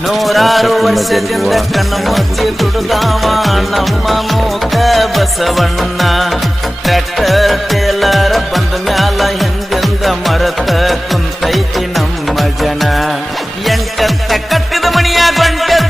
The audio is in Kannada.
ನೂರಾರು ವರ್ಷದಿಂದ ಕಣ್ಮುಚ್ಚಿ ದುಡ್ದಾವ ನಮ್ಮ ಮೂಕ ಬಸವಣ್ಣ. ಟ್ರ್ಯಾಕ್ಟರ್ ಟೇಲರ್ ಬಂದ ಮ್ಯಾಲ ಹಿಂದಿಂದ ಮರತ ಕುಂತೈತಿ ನಮ್ಮ ಜನ. ಎಂಟತ್ತ ಕಟ್ಟಿದ ಮಣಿಯ ಗಂಟೆ